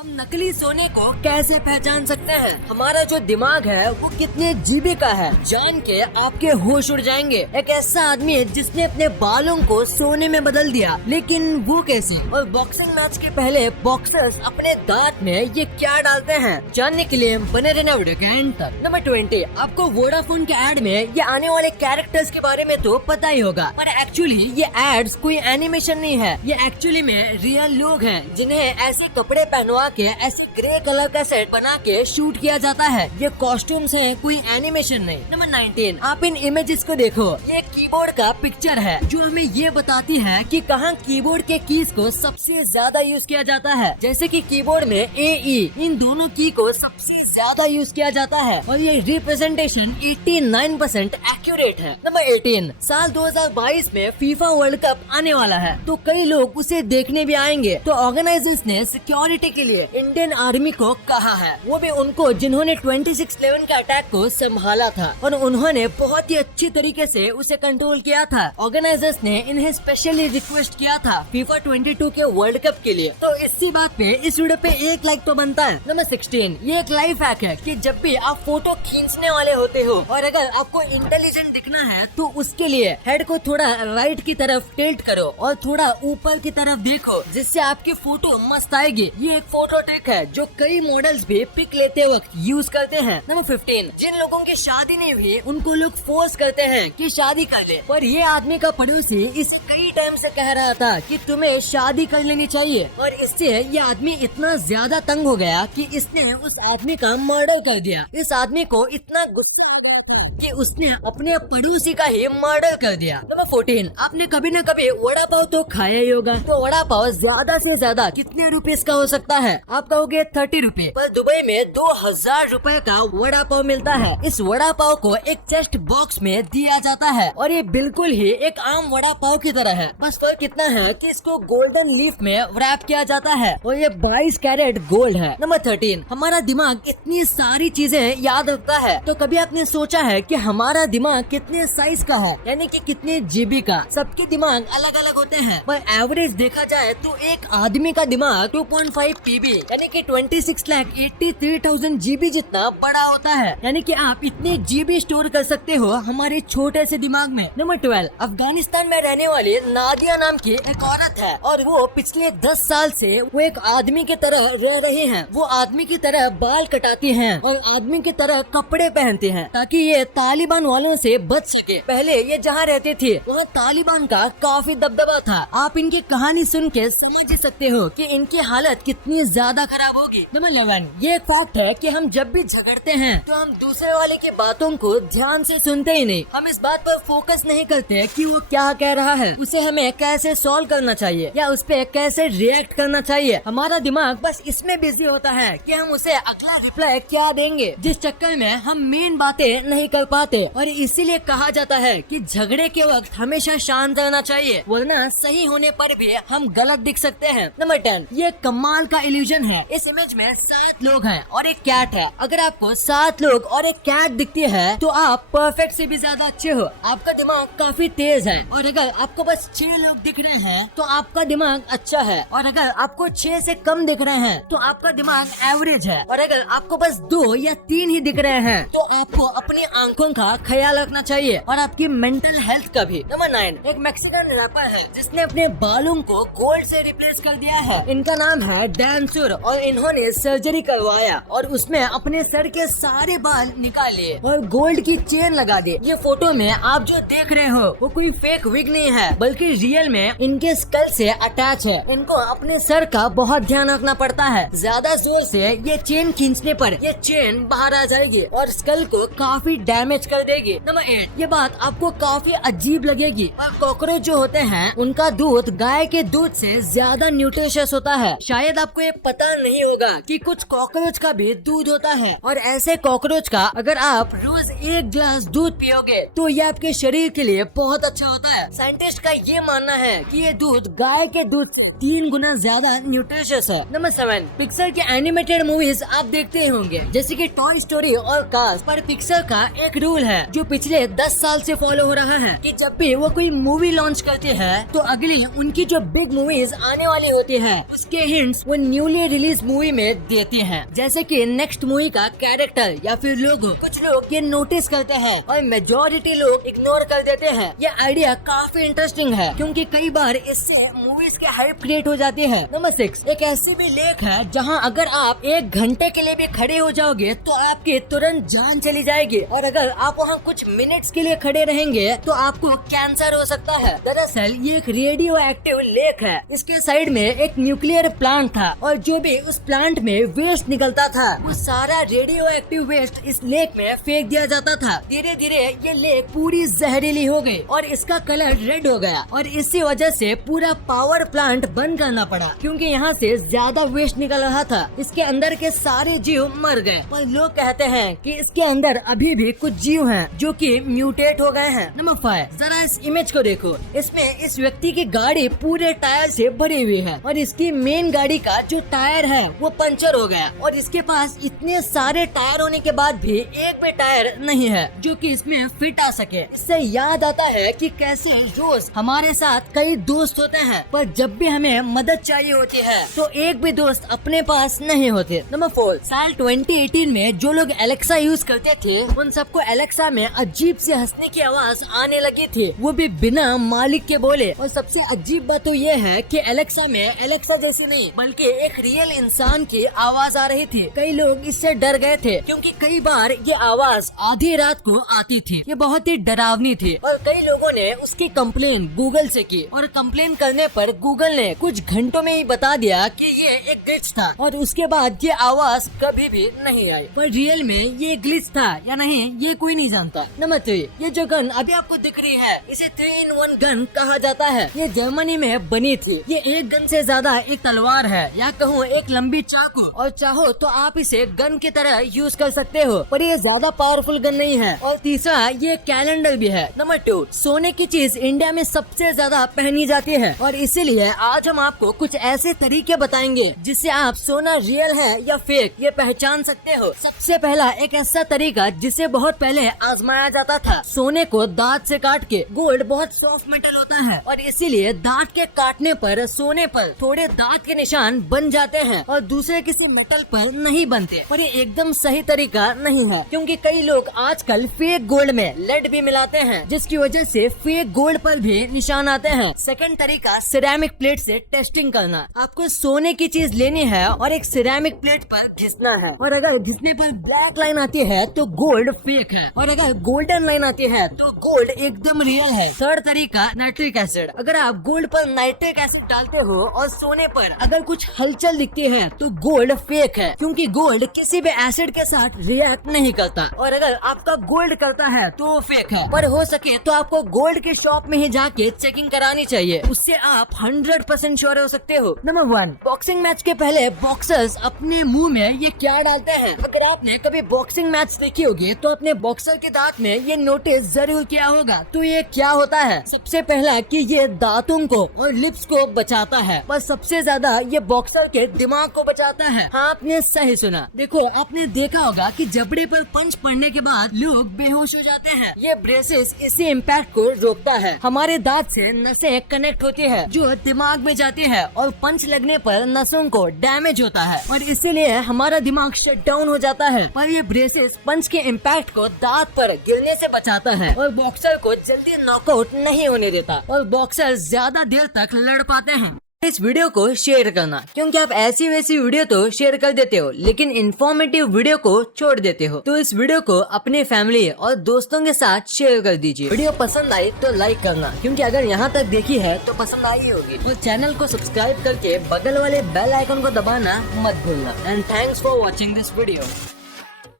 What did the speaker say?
हम नकली सोने को कैसे पहचान सकते हैं? हमारा जो दिमाग है वो कितने जीबी का है, जान के आपके होश उड़ जाएंगे। एक ऐसा आदमी है जिसने अपने बालों को सोने में बदल दिया, लेकिन वो कैसे? और बॉक्सिंग मैच के पहले बॉक्सर्स अपने दांत में ये क्या डालते हैं, जानने के लिए बने रहना वीडियो के एंड तक। नंबर 20, आपको वोडाफोन के एड में ये आने वाले कैरेक्टर्स के बारे में तो पता ही होगा, पर एक्चुअली ये एड्स कोई एनिमेशन नहीं है। ये एक्चुअली में रियल लोग हैं जिन्हें ऐसे कपड़े पहनवा के ऐसे ग्रे कलर का सेट बना के शूट किया जाता है। ये कॉस्ट्यूम्स हैं, कोई एनिमेशन नहीं। नंबर 19, आप इन इमेजेस को देखो। ये कीबोर्ड का पिक्चर है जो हमें ये बताती है कि कहाँ कीबोर्ड के कीज को सबसे ज्यादा यूज किया जाता है। जैसे कि कीबोर्ड में AE, इन दोनों की को सबसे ज्यादा यूज किया जाता है और ये रिप्रेजेंटेशन 89% एक्यूरेट है। नंबर 18, साल 2022 में फीफा वर्ल्ड कप आने वाला है, तो कई लोग उसे देखने भी आएंगे। तो ऑर्गेनाइजर्स ने सिक्योरिटी के लिए इंडियन आर्मी को कहा है, वो भी उनको जिन्होंने 26/11 का अटैक को संभाला था और उन्होंने बहुत ही अच्छी तरीके से उसे कंट्रोल किया था। ऑर्गेनाइजर्स ने इन्हें स्पेशली रिक्वेस्ट किया था फीफा 22 के वर्ल्ड कप के लिए। तो इसी बात पे इस वीडियो पे 1 लाइक तो बनता है। नंबर 16, ये एक लाइफ हैक है कि जब भी आप फोटो खींचने वाले होते हो और अगर आपको इंटेलिजेंट दिखना है तो उसके लिए हेड को थोड़ा राइट की तरफ टिल्ट करो और थोड़ा ऊपर की तरफ देखो, जिससे आपकी फोटो मस्त आएगी। ये एक फोटो ट्रिक है जो कई मॉडल्स भी पिक लेते वक्त यूज करते हैं। नंबर 15, जिन लोगों की शादी नहीं हुई उनको लोग फोर्स करते हैं कि शादी कर ले, पर ये आदमी का पड़ोसी इस कई टाइम से कह रहा था कि तुम्हें शादी कर लेनी चाहिए, और इससे ये आदमी इतना ज्यादा तंग हो गया कि इसने उस आदमी का मर्डर कर दिया। इस आदमी को इतना गुस्सा आ गया था कि उसने अपने पड़ोसी का ही मर्डर कर दिया। नंबर 14, आपने कभी न कभी वड़ा पाव तो खाया ही होगा, तो वड़ा पाव ज्यादा से ज्यादा कितने रुपीस का हो सकता है? आप कहोगे 30 रुपए, पर दुबई में 2000 रुपए का वड़ा पाव मिलता है। इस वड़ा पाव को एक चेस्ट बॉक्स में दिया जाता है और ये बिल्कुल ही एक आम वड़ा पाव की तरह है, बस फर्क इतना है कि इसको गोल्डन लीफ में रैप किया जाता है और ये 22 कैरेट गोल्ड है। नंबर 13, हमारा दिमाग इतनी सारी चीजें याद रखता है, तो कभी आपने सोचा है कि हमारा दिमाग कितने साइज का है, यानी कि कितने जीबी का? सबके दिमाग अलग अलग होते हैं, पर एवरेज देखा जाए तो एक आदमी का दिमाग 2.5 TB यानी कि 26,83,000 GB जितना बड़ा होता है। यानी कि आप इतने GB स्टोर कर सकते हो हमारे छोटे से दिमाग में। नंबर 12, अफगानिस्तान में रहने वाली नादिया नाम की एक औरत है और वो पिछले 10 साल से वो एक आदमी की तरह रह रही हैं। वो आदमी की तरह बाल कटाती हैं और आदमी की तरह कपड़े पहनती हैं ताकि ये तालिबान वालों से बच सके। पहले ये जहाँ रहते थे वहाँ तालिबान का काफी दबदबा था। आप इनकी कहानी सुन के समझ ही सकते हो कि इनकी हालत कितनी ज्यादा खराब होगी। नंबर 11, ये एक फैक्ट है कि हम जब भी झगड़ते हैं तो हम दूसरे वाले की बातों को ध्यान से सुनते ही नहीं। हम इस बात पर फोकस नहीं करते कि वो क्या कह रहा है, उसे हमें कैसे सॉल्व करना चाहिए या उस पर कैसे रिएक्ट करना चाहिए। हमारा दिमाग बस इसमें बिजी होता है कि हम उसे अगला रिप्लाई क्या देंगे, जिस चक्कर में हम मेन बातें नहीं कर पाते। और इसीलिए कहा जाता है कि झगड़े के वक्त हमेशा शांत रहना चाहिए, वरना सही होने पर भी हम गलत दिख सकते हैं। नंबर 10, ये कमाल का इल्यूजन है। इस इमेज में 7 लोग हैं और एक कैट है। अगर आपको 7 लोग और एक कैट दिखती है तो आप परफेक्ट से भी ज्यादा अच्छे हो। आपका दिमाग काफी तेज है। और अगर आपको बस 6 लोग दिख रहे हैं तो आपका दिमाग अच्छा है, और अगर आपको 6 से कम दिख रहे हैं तो आपका दिमाग एवरेज है, और अगर आपको बस 2 या 3 ही दिख रहे हैं तो आपको अपनी आंखों का ख्याल रखना चाहिए और आपकी मेंटल हेल्थ का भी। नंबर 9, एक मैक्सिकन रैपर है जिसने अपने बालों को गोल्ड से रिप्लेस कर दिया है। इनका नाम है डैंसुर और इन्होंने सर्जरी करवाया और उसमें अपने सर के सारे बाल निकाल लिए और गोल्ड की चेन लगा दी। ये फोटो में आप जो देख रहे हो वो कोई फेक विग नहीं है, बल्कि रियल में इनके स्कल से अटैच है। इनको अपने सर का बहुत ध्यान रखना पड़ता है। ज्यादा जोर से ये चेन खींचने पर ये चेन बाहर आ जाएगी और स्कल को काफी डैमेज कर देगी। नंबर 8, ये बात आपको काफी अजीब लगेगी, पर कॉकरोच जो होते हैं उनका दूध गाय के दूध से ज्यादा न्यूट्रिशियस होता है। शायद आपको ये पता नहीं होगा कि कुछ कॉकरोच का भी दूध होता है, और ऐसे कॉकरोच का अगर आप रोज 1 गिलास दूध पियोगे तो ये आपके शरीर के लिए बहुत अच्छा होता है। साइंटिस्ट का ये मानना है कि ये दूध गाय के दूध से 3 गुना ज्यादा न्यूट्रिशियस है। नंबर 7, पिक्सर की एनिमेटेड मूवीज आप देखते ही होंगे जैसे कि टॉय स्टोरी और कार्स, पर पिक्सर का एक रूल है जो पिछले 10 साल से फॉलो हो रहा है कि जब भी वो कोई मूवी लॉन्च करते हैं तो अगली उनकी जो बिग मूवीज आने वाली होती है उसके हिंट्स वो न्यूली रिलीज मूवी में देते हैं, जैसे कि नेक्स्ट मूवी का कैरेक्टर या फिर लोगो। कुछ लोग ये नोटिस करते हैं और मेजॉरिटी लोग इग्नोर कर देते हैं। ये आइडिया काफी इंटरेस्टिंग है क्योंकि कई बार इससे मूवीज के हाइप क्रिएट हो जाती है। नंबर 6, एक ऐसी भी लेक है जहां अगर आप 1 घंटे के लिए भी खड़े हो जाओगे तो आपकी तुरंत जान चली जाएगी, और अगर आप वहां कुछ मिनट्स के लिए खड़े रहेंगे तो आपको कैंसर हो सकता है। दरअसल ये एक रेडियो एक्टिव लेक है। इसके साइड में एक न्यूक्लियर प्लांट था और जो भी उस प्लांट में वेस्ट निकलता था वो सारा रेडियो एक्टिव वेस्ट इस लेक में फेंक दिया जाता था। धीरे धीरे ये लेक पूरी जहरीली हो गई और इसका कलर रेड हो गया, और इसी वजह से पूरा पावर प्लांट बंद करना पड़ा क्योंकि यहाँ से ज्यादा वेस्ट निकल रहा था। इसके अंदर के सारे जीव मर गए, पर लोग कहते हैं कि इसके अंदर अभी भी कुछ जीव हैं जो कि म्यूटेट हो गए हैं। नंबर 5, जरा इस इमेज को देखो। इसमें इस व्यक्ति की गाड़ी पूरे टायर से भरी हुई है और इसकी मेन गाड़ी का जो टायर है वो पंचर हो गया, और इसके पास इतने सारे टायर होने के बाद भी एक भी टायर नहीं है जो कि इसमें फिट आ सके। इससे याद आता है कि कैसे रोज हमारे साथ कई दोस्त होते हैं, पर जब भी हमें मदद चाहिए होती है तो एक भी दोस्त अपने पास नहीं होते। नंबर 4, साल 2018 में जो लोग एलेक्सा यूज करते थे उन सबको एलेक्सा में अजीब सी हंसने की आवाज आने लगी थी, वो भी बिना मालिक के बोले। और सबसे अजीब बात तो ये है कि एलेक्सा में एलेक्सा जैसी नहीं बल्कि एक रियल इंसान की आवाज आ रही थी। कई लोग इससे डर गए थे क्योंकि कई बार ये आवाज आधी रात को आती थी। ये बहुत ही डरावनी थी और कई लोगों ने उसकी कंप्लेन गूगल से की, और कंप्लेन करने पर गूगल ने कुछ घंटों में ही बता दिया कि ये एक ग्लिच था, और उसके बाद ये आवाज कभी भी नहीं आई। पर रियल में ये ग्लिच था या नहीं ये कोई नहीं जानता। नंबर 3, ये जो गन अभी आपको दिख रही है इसे 3-in-1 गन कहा जाता है। ये जर्मनी में बनी थी। ये एक गन से ज्यादा एक तलवार है या कहूँ एक लंबी चाकू, और चाहो तो आप इसे गन की तरह यूज कर सकते हो, पर ये ज्यादा पावरफुल गन नहीं है। और तीसरा, ये कैलेंडर भी है। नंबर 2, सोने की चीज इंडिया में सबसे ज्यादा पहनी जाती है, और इसीलिए आज हम आपको कुछ ऐसे तरीके बताएंगे जिससे आप सोना रियल है या फेक ये पहचान सकते हो। सबसे पहला एक ऐसा तरीका जिसे बहुत पहले आजमाया जाता था, सोने को दांत से काट के। गोल्ड बहुत सॉफ्ट मेटल होता है और इसीलिए दांत के काटने पर सोने पर थोड़े दांत के निशान बन जाते हैं और दूसरे किसी मेटल पर नहीं बनते। पर ये एकदम सही तरीका नहीं है क्योंकि कई लोग आजकल फेक गोल्ड में लेड भी मिलाते हैं, जिसकी वजह से फेक गोल्ड पर भी निशान आते हैं। सेकंड तरीका, सिरेमिक प्लेट से टेस्टिंग करना। आपको सोने की चीज लेनी है और एक सिरेमिक प्लेट पर घिसना है, और अगर घिसने पर ब्लैक लाइन आती है तो गोल्ड फेक है, और अगर गोल्डन लाइन आती है तो गोल्ड एकदम रियल है। थर्ड तरीका, नाइट्रिक एसिड। अगर आप गोल्ड पर नाइट्रिक एसिड डालते हो और सोने पर अगर कुछ हलचल दिखती है तो गोल्ड फेक है, क्योंकि गोल्ड किसी भी एसिड के साथ रिएक्ट नहीं करता, और अगर आपका गोल्ड करता है तो वो फेक है। पर हो सके तो आपको गोल्ड के शॉप में ही जाके चेकिंग करानी चाहिए, उससे आप 100% श्योर हो सकते हो। नंबर 1, बॉक्सिंग मैच के पहले बॉक्सर्स अपने मुंह में ये क्या डालते हैं? अगर आपने कभी बॉक्सिंग मैच देखी होगी तो अपने बॉक्सर के दांत में ये नोटिस जरूर किया होगा। तो ये क्या होता है? सबसे पहला कि ये दांतों को और लिप्स को बचाता है, पर सबसे ज्यादा ये बॉक्सर के दिमाग को बचाता है। हाँ, आपने सही सुना। देखो, आपने देखा होगा कि जबड़े पर पंच पड़ने के बाद लोग बेहोश हो जाते हैं। ये ब्रेसेस इसी इम्पैक्ट को रोकता है। हमारे दांत से नसें कनेक्ट होती है जो दिमाग में जाती है, और पंच लगने पर नसों को डैमेज होता है और इसीलिए हमारा दिमाग शट डाउन हो जाता है। पर ये ब्रेसेस पंच के इम्पैक्ट को दांत पर गिरने से बचाता है और बॉक्सर को जल्दी नॉकआउट नहीं होने देता, और बॉक्सर ज्यादा देर तक लड़ पाते हैं। इस वीडियो को शेयर करना, क्योंकि आप ऐसी वैसी वीडियो तो शेयर कर देते हो लेकिन इन्फॉर्मेटिव वीडियो को छोड़ देते हो। तो इस वीडियो को अपने फैमिली और दोस्तों के साथ शेयर कर दीजिए। वीडियो पसंद आई तो लाइक करना, क्योंकि अगर यहाँ तक देखी है तो पसंद आई होगी। और चैनल को सब्सक्राइब करके बगल वाले बेल आइकन को दबाना मत भूलना। And thanks for watching this video.